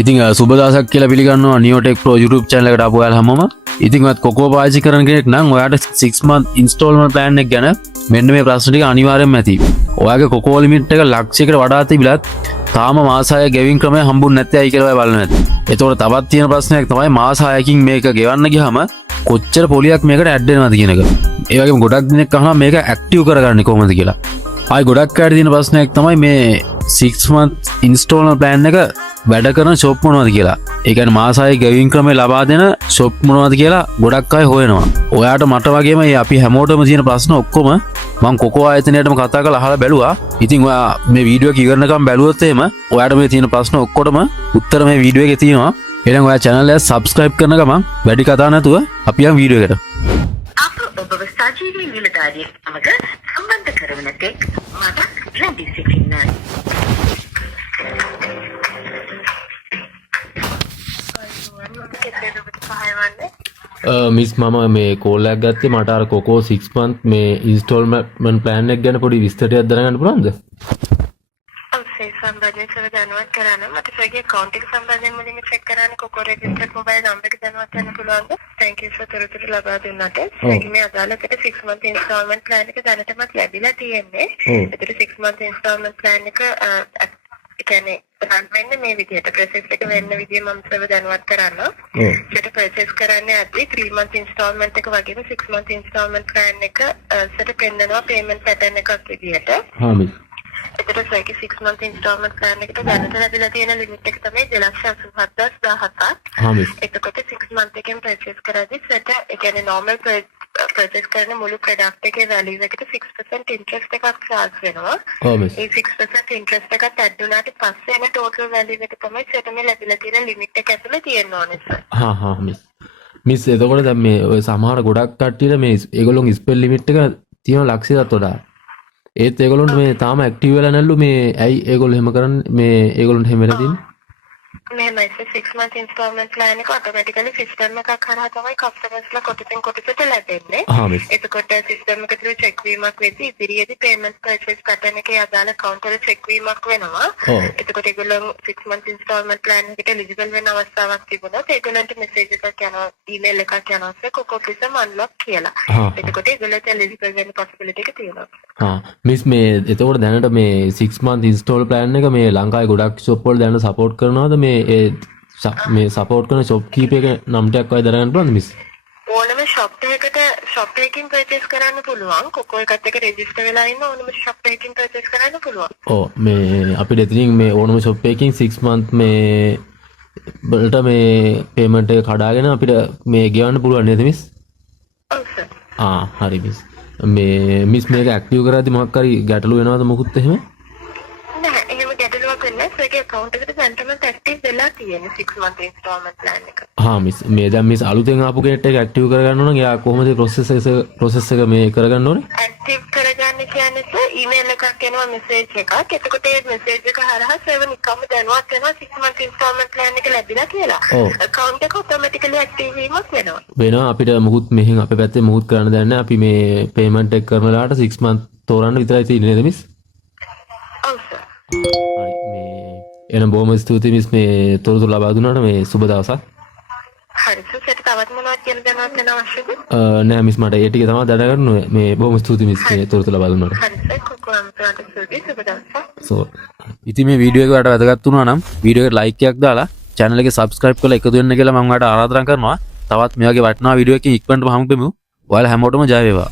ඉතින් සුබ දවසක් කියලා පිළිගන්නවා නියෝටෙක් ප්‍රෝ YouTube channel එකට ආපු ඔයාලා හැමෝම. ඉතින් ඔයත් කොකෝ පාවිච්චි කරන කෙනෙක් නම් ඔයාට 6 month installment plan එක ගැන මෙන්න මේ ප්‍රශ්න ටික අනිවාර්යෙන්ම ඇති. ඔයාගේ කොකෝ ලිමිට් එක ලක්ෂයකට වඩා තිබිලත් තාම මාස 6 ගෙවින් ක්‍රමය හම්බුනේ නැත්තේ ඇයි කියලා ඔයා බලන්න නැති. ඒතකොට තවත් තියෙන ප්‍රශ්නයක් තමයි මාස 6කින් මේක ගෙවන්න ගියාම කොච්චර පොලියක් මේකට ඇඩ් වෙනවද කියන එක. ඒ වගේම ගොඩක් දිනක් අහනවා මේක ඇක්ටිව් කරගන්නේ කොහොමද කියලා. ආයි ගොඩක් අයට තියෙන ප්‍රශ්නයක් තමයි මේ 6 month installment plan එක වැඩ කරන ෂොප් මොනවද කියලා. ඒ කියන්නේ මාස 6 ගෙවින් ක්‍රමය ලබා දෙන ෂොප් මොනවද කියලා ගොඩක් අය හොයනවා. ඔයාට මට වගේම අපි හැමෝටම තියෙන ප්‍රශ්න ඔක්කොම මම කොකෝ ආයතනයටම කතා කරලා අහලා බැලුවා. ඉතින් ඔයා මේ වීඩියෝ එක ඉවරනකම් බැලුවොත් එහෙම ඔයාට මේ තියෙන ප්‍රශ්න ඔක්කොටම උත්තර මේ වීඩියෝ එකේ තියෙනවා. එහෙනම් ඔයා channel එක subscribe කරන ගමන් වැඩි කතා නැතුව අපි යමු වීඩියෝ එකට. ඔබ සජීවී නිලධාරියෙක් සමග සම්බන්ධ කරවන තෙක් මට රැඳී සිටින්න. මිස් මම මේ කෝල් එකක් ගත්තේ මට අර කොකෝ 6 month මේ ඉන්ස්ටෝල්මන්ට් ප්ලෑන් එක ගැන පොඩි විස්තරයක් දැනගන්න පුළුවන්ද? ඔව් සම්බන්ධයෙන් සව දැනුවත් කරන්න මට සගේ account එක සම්බන්ධයෙන් මුලින්ම check කරන්න කොකෝ registered mobile number එක දැනුවත් කරන්න පුළුවන්ද? thank you sir තොරතුරු ලබා දුන්නට. මේ අදාළකට 6 month installment plan එක දැනටමත් ලැබිලා තියෙන්නේ. ඒතර 6 month installment plan එක කියන්නේ රන් වෙන්නේ මේ විදිහට process එක වෙන්න විදිය මම සර්ව දැනුවත් කරන්න. ඒකට process කරන්නේ අපි 3 month installment එක වගේම 6 month installment plan එක සෙට පෙන්නනවා payment pattern එකක් විදිහට. හා මිස්. ඒකට සයිකි 6 month installment plan එකට දැනට ලැබිලා තියෙන limit එක තමයි 2,87,17ක්. හා මිස්. එතකොට 6 month එකෙන් purchase කරද්දි සෙට ඒ කියන්නේ normal purchase කරන මුළු product එකේ value එකට 6% interest එකක් charge වෙනවා. ඔව් මිස්. ඒ 6% interest එකත් add වුණාට පස්සේ එන total value එක තමයි සෙට මේ ලැබිලා තියෙන limit එක ඇතුලේ තියෙන්න ඕනේ සර්. හා මිස්. මිස් එතකොට දැන් මේ ඔය සමහර ගොඩක් කට්ටියට මේ ඒගොල්ලොන්ගේ ස්පෙල් ලිමිට් එක තියෙන ලක්ෂයකට වඩා. ඒත් ඒගොල්ලොන්ට මේ තාම ඇක්ටිව් වෙලා නැල්ලු මේ ඇයි ඒගොල්ලෝ එහෙම කරන්නේ මේ ඒගොල්ලොන්ට එහෙම වෙලා තියෙන්නේ? මේ 6 month installment plan එක automatically system එකක් කරා තමයි customers ලා කොටසෙන් කොටසට ලැබෙන්නේ. එතකොට system එක through check වීමක් වෙද්දී ඉදිරියේදී payment purchase pattern එකේ අදාළ account වල check වීමක් වෙනවා. එතකොට ඒගොල්ලෝ 6 month installment plan එකට eligible වෙන අවස්ථාවක් තිබුණොත් ඒගොල්ලන්ට message එකක් යනවා email එකක් යනවා කොකෝ system unlock කියලා. එතකොට ඒගොල්ලන්ට eligible වෙන්න possibility එක තියෙනවා. මිස් මේ එතකොට දැනට මේ 6 month install plan එක මේ ලංකාවේ ගොඩක් shop වල දැනට support කරනවද මේ මේ සපෝට් කරන ෂොප් කීපයක නම් ටිකක් වයි දරගන්න පුළුවන්ද මිස්? ඕනම ෂොප් එකකින් පර්චේස් කරන්න පුළුවන්. කොකෝ එකත් එක්ක රෙජිස්ටර් වෙලා ඉන්න ඕනම ෂොප් එකකින් පර්චේස් කරන්න පුළුවන්. ඔව් මේ අපිට ඉතින් මේ ඕනම ෂොප් එකකින් 6 month මේ වලට මේ පේමන්ට් එක කඩාගෙන අපිට මේ ගෙවන්න පුළුවන් නේද මිස්? ඔව් සර්. හරි මිස්. මේ මිස් මේක ඇක්ටිව් කරද්දි මොකක් හරි ගැටලු වෙනවද මොකුත් එහෙම? නැහැ එහෙම ගැටලුවක් වෙන්නේ නැහැ. ඒකේ account එකට දැන්ටම active වෙලා තියෙන 6 month installment plan එක. මිස් මේ දැන් මිස් අලුතෙන් ආපු කෙනෙක්ට ඒක ඇක්ටිව් කරගන්න ඕන නම් එයා කොහොමද process එක මේ කරගන්න ඕනේ? active කරගන්න කියන්නේ email එකක් එනවා message එකක්. එතකොට ඒ message එක හරහා සර්වර් නිකම්ම දැනුවත් වෙනවා 6 month installment plan එක ලැබිලා කියලා. account එක automatically active වීමක් වෙනවා. අපිට මුකුත් මෙහෙන් අපේ පැත්තේ මුකුත් කරන්න දෙයක් නැහැ. අපි මේ payment එක කරන වෙලාවට 6 month තෝරන්න විතරයි තියෙන්නේ නේද මිස්? ඔව් සර්. එනම් බොහොම ස්තුතියි මිස් මේ තොරතුරු ලබා දුන්නාට මේ සුබ දවසක්. හරි සර් තවත් මොනවද කියන දැනවත් වෙන අවශ්‍යද? නෑ මිස් මට ඒ ටික තමයි දැනගන්න ඕනේ. මේ බොහොම ස්තුතියි මිස් මේ තොරතුරු ලබා දුන්නාට. හරි සර් කොහොමද සුබ දවසක්. ඉතින් මේ වීඩියෝ එක ඔයාලට වැදගත් වුණා නම් වීඩියෝ එකට ලයික් එකක් දාලා channel එක subscribe කරලා එකතු වෙන්න කියලා මම ඔයාලට ආරාධනා කරනවා. තවත් මේ වගේ වටිනා වීඩියෝ එකකින් ඉක්මනටම හමු වෙමු. ඔයාලා හැමෝටම ජය වේවා.